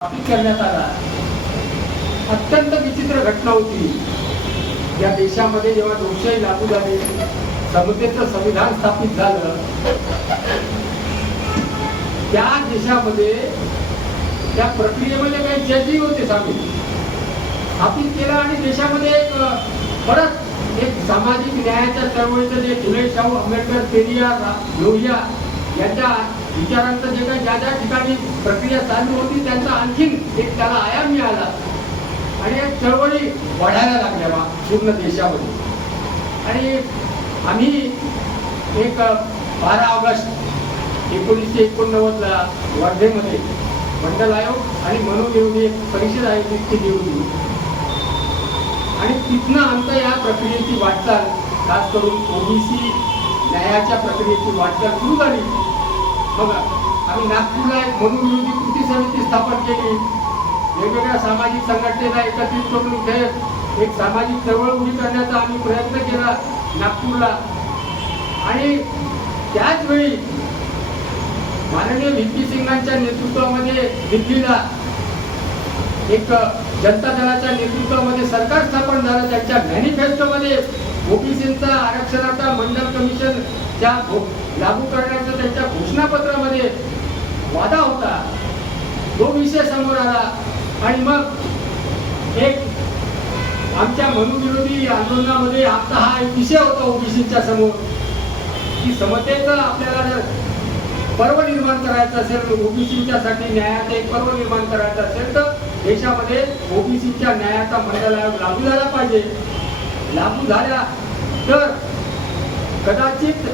स्थापित करण्यात आला। अत्यंत विचित्र घटना होती या देशामध्ये जेव्हा लोकशाही लागू झाली, समतेचं संविधान स्थापित झालं, त्या देशामध्ये त्या प्रक्रियेमध्ये काही जजही होते सामील, स्थापित केलं आणि देशामध्ये एक परत एक सामाजिक न्यायाच्या चळवळीचं जे फुले शाहू आंबेडकर, पेरियार, लोहिया यांच्या विचारांचं जे काही ज्या ज्या ठिकाणी प्रक्रिया चालू होती त्यांचा आणखीन एक त्याला आयाम मिळाला आणि एक चळवळी वाढायला लागल्या पूर्ण देशामध्ये। आणि आम्ही एक 12 ऑगस्ट 1989 ला वर्धेमध्ये मंडल आयोग आणि मनोविरोधी एक परिषद आयोजित केली होती आणि तिथनं आमच्या या प्रक्रियेची वाटचाल, खास करून ओबीसी न्यायाच्या प्रक्रियेची वाटचाल सुरू झाली। मग आम्ही नागपूरला एक मनोविरोधी कृती समिती स्थापन केली, वेगवेगळ्या सामाजिक संघटनेला एकत्रित करून ते एक सामाजिक चळवळ उभी करण्याचा आम्ही प्रयत्न केला नागपूरला। आणि त्याच वेळी माननीय व्ही.पी. सिंगांच्या नेतृत्वामध्ये दिल्लीला एक जनता दलाच्या नेतृत्वामध्ये सरकार स्थापन झालं। त्यांच्या मॅनिफेस्टोमध्ये ओबीसींचा आरक्षणाचा मंडल कमिशनच्या लागू करण्याचा त्यांच्या घोषणापत्रामध्ये वादा होता, तो विषय समोर आला। आणि मग एक आमच्या मनोविरोधी आंदोलनामध्ये आमचा हा एक विषय होता ओबीसीच्या समोर की समतेचं आपल्याला जर पर्व निर्माण करायचं असेल, ओबीसीच्यासाठी न्यायाचा एक पर्व निर्माण करायचा असेल तर देशामध्ये ओबीसीच्या न्यायाचा मंडल आयोग लागू झाला पाहिजे। लागू झाला तर कदाचित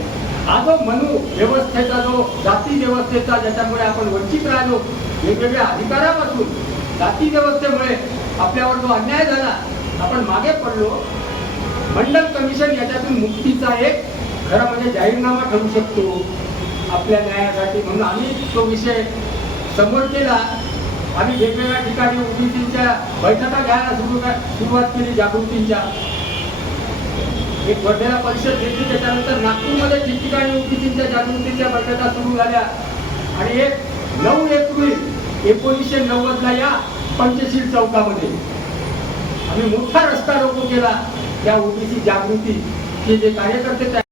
हा जो मनु व्यवस्थेचा, जो जाती व्यवस्थेचा, ज्याच्यामुळे आपण वंचित राहिलो वेगवेगळ्या अधिकारापासून, जाती व्यवस्थेमुळे आपल्यावर जो अन्याय झाला, आपण मागे पडलो, मंडल कमिशन याच्यातून मुक्तीचा एक खरं म्हणजे जाहीरनामा ठरू शकतो आपल्या न्यायासाठी। म्हणून आम्ही तो विषय समोर केला। आम्ही वेगवेगळ्या ठिकाणी ओबीसीच्या बैठका घ्यायला सुरुवात केली, जागृतीच्या। एक वर्धेला परिषद घेतली, त्याच्यानंतर नागपूरमध्ये ठिकठिकाणी ओबीसीच्या जागृतीच्या बैठका सुरू झाल्या आणि एक 9 एप्रिल 1990 ला या पंचशील चौकामध्ये आम्ही मोठा रस्ता रोको केला त्या ओबीसी जागृती जे कार्यकर्ते